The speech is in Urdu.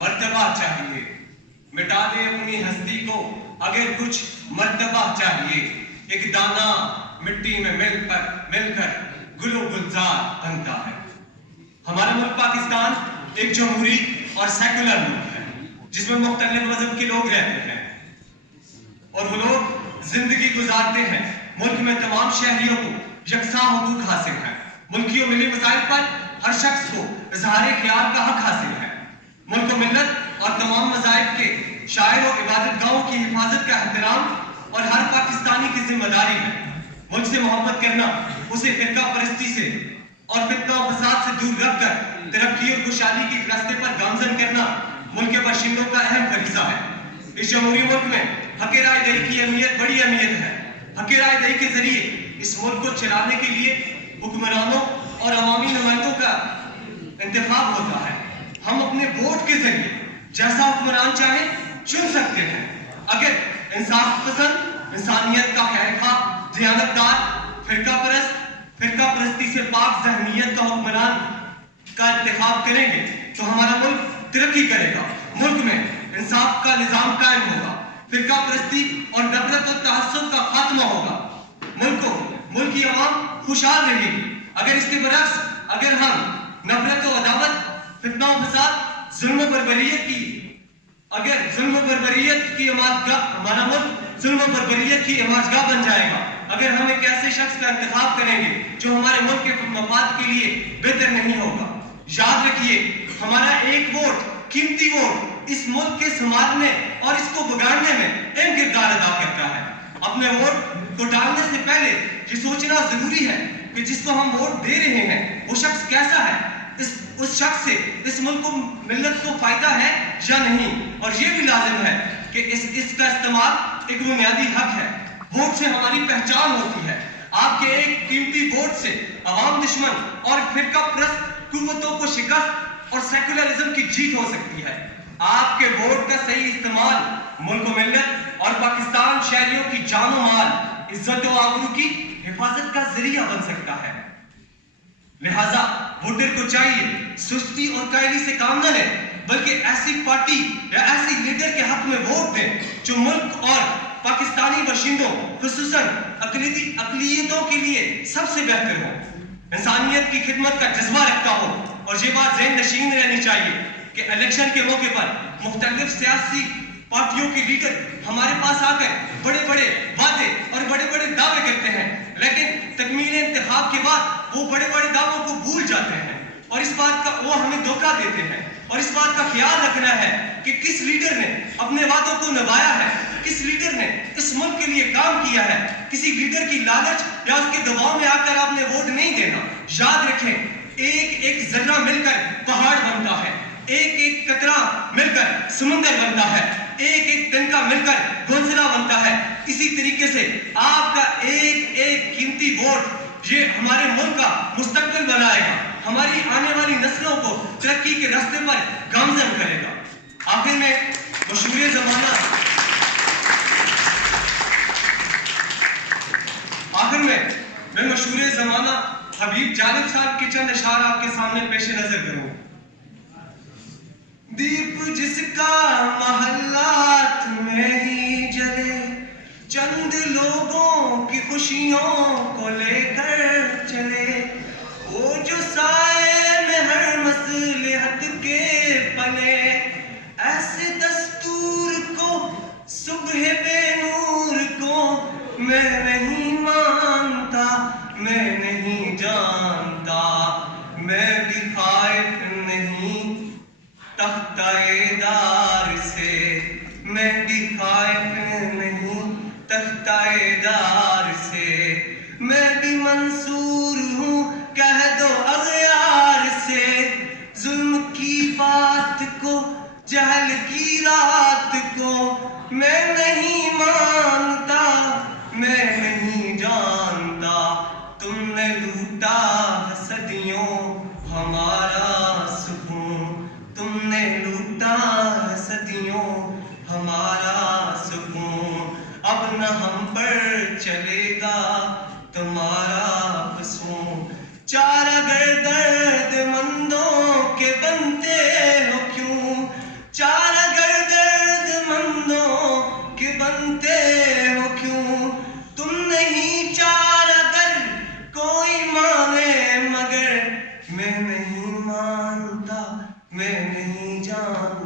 مرتبہ چاہیے، مٹا دے اپنی ہستی کو اگر کچھ مرتبہ چاہیے، ایک دانہ مٹی میں مل کر گل و گلزار بنتا ہے۔ ہمارا ملک پاکستان ایک جمہوری اور سیکولر ملک ہے جس میں مختلف مذہب کے لوگ رہتے ہیں اور وہ لوگ زندگی گزارتے ہیں۔ ملک میں تمام شہریوں کو یکساں حقوق حاصل ہیں۔ ملکی و ملی مسائل پر ہر شخص کو اظہار خیال کا حق حاصل ہے۔ ملک و ملت اور تمام مذاہب کے شاعر و عبادت گاہوں کی حفاظت کا احترام اور ہر پاکستانی کی ذمہ داری ہے۔ ملک سے محبت کرنا، اسے فرقہ پرستی سے اور فتنہ و فساد سے دور رکھ کر ترقی اور خوشحالی کی راستے پر گامزن کرنا ملک کے باشندوں کا اہم فریضہ ہے۔ اس جمہوری ملک میں حق رائے دہی کی اہمیت بڑی اہمیت ہے۔ حق رائے دہی کے ذریعے اس ملک کو چلانے کے لیے حکمرانوں اور عوامی نمائندوں کا انتخاب ہوتا ہے۔ ہم اپنے ووٹ کے ذریعے جیسا حکمران چاہیں چن سکتے ہیں۔ اگر انصاف پسند، انسانیت کا خیرخواہ، دیانتدار، فرقہ پرستی سے پاک ذہنیت کا حکمران کا انتخاب کریں گے تو ہمارا ملک ترقی کرے گا۔ ملک میں انصاف کا نظام قائم ہوگا، فرقہ پرستی اور نفرت و تعصب کا خاتمہ ہوگا، ملک کی عوام خوشحال رہے گی۔ اگر اس کے برعکس اگر ہم نفرت و عداوت، فتنہ و فساد، ظلم و بربریت کی ہمارا ملک ظلم و بربریت کی اماجگاہ بن جائے گا۔ اگر ہم ایک ایسے شخص کا انتخاب کریں گے جو ہمارے ملک کے مفاد کے لیے بہتر نہیں ہوگا، یاد رکھیے ہمارا ایک ووٹ، قیمتی ووٹ اس ملک کے سنوارنے اور اس کو بگاڑنے میں اہم کردار ادا کرتا ہے۔ اپنے ووٹ کو ڈالنے سے پہلے یہ سوچنا ضروری ہے کہ جس کو ہم ووٹ دے رہے ہیں وہ شخص کیسا ہے، اس شخص سے اس ملک کو ملت کو فائدہ ہے یا نہیں، اور یہ بھی لازم ہے کہ اس کا استعمال ایک بنیادی حق ہے۔ ووٹ سے ہماری پہچان ہوتی ہے۔ آپ کے ایک قیمتی ووٹ سے عوام دشمن اور فرقہ پرست قوتوں کو شکست اور سیکولرزم کی جیت ہو سکتی ہے۔ آپ کے ووٹ کا صحیح استعمال ملک و ملت اور پاکستان شہریوں کی جان و مال، عزت و آبرو کی حفاظت کا ذریعہ بن سکتا ہے۔ لہٰذا ووٹر کو چاہیے سستی اور کائلی سے کام نہ لے، بلکہ ایسی پارٹی یا ایسی لیڈر کے حق میں ووٹ دیں جو ملک اور پاکستانی باشندوں خصوصاً اقلیتوں کے لیے سب سے بہتر ہو، انسانیت کی خدمت کا جذبہ رکھتا ہو۔ اور یہ بات ذہن نشین رہنی چاہیے کہ الیکشن کے موقع پر مختلف سیاسی پارٹیوں کے لیڈر ہمارے پاس آ کر بڑے بڑے وعدے اور بڑے بڑے دعوے کرتے ہیں، لیکن تکمیل انتخاب کے بعد وہ بڑے بڑے دعووں کو بھول جاتے ہیں اور اس بات کا وہ ہمیں دھوکہ دیتے ہیں۔ اور اس بات کا خیال رکھنا ہے کہ کس لیڈر نے اپنے وعدوں کو نبھایا ہے، کس لیڈر نے اس ملک کے لیے کام کیا ہے۔ کسی لیڈر کی لالچ یا اس کے دباؤ میں آ کر آپ نے ووٹ نہیں دینا۔ یاد رکھیں ایک ایک ذرہ مل کر پہاڑ بنتا ہے، ایک ایک قطرہ مل کر سمندر بنتا ہے، ایک ایک تنکا مل کر گونسلا بنتا ہے۔ اسی طریقے سے آپ کا ایک ایک قیمتی ووٹ یہ ہمارے ملک کا مستقبل بنائے گا، ہماری آنے والی نسلوں کو ترقی کے راستے پر گامزن کرے گا۔ آخر میں مشہور زمانہ حبیب جالب صاحب کے چند اشعار آپ کے سامنے پیش نظر کروں۔ دیپ جس کا محلات میں ہی جلے، چند لوگوں کی خوشیوں کو لے کر چلے، وہ جو سائے میں ہر مصلحت کے پلے، ایسے دستور کو صبح بے نور کو میں نہیں مانتا، میں نہیں جانتا، میں بھی خائف نہیں تختہ دار سے، میں بھی خائف نہیں تختہ دار سے، میں بھی منصور ہوں کہہ دو اغیار سے، ظلم کی بات کو جہل کی رات کو میں نہیں مانتا، میں نہیں جانتا، تم نے لوٹا صدیوں ہمارا سکون، تم نے لوٹا صدیوں ہمارا سکون، اب نہ ہم پر چلے گا تمہارا فسون، چارہ گر درد مندوں کے بنتے ہو کیوں، نہیں مانتا میں نہیں جانتا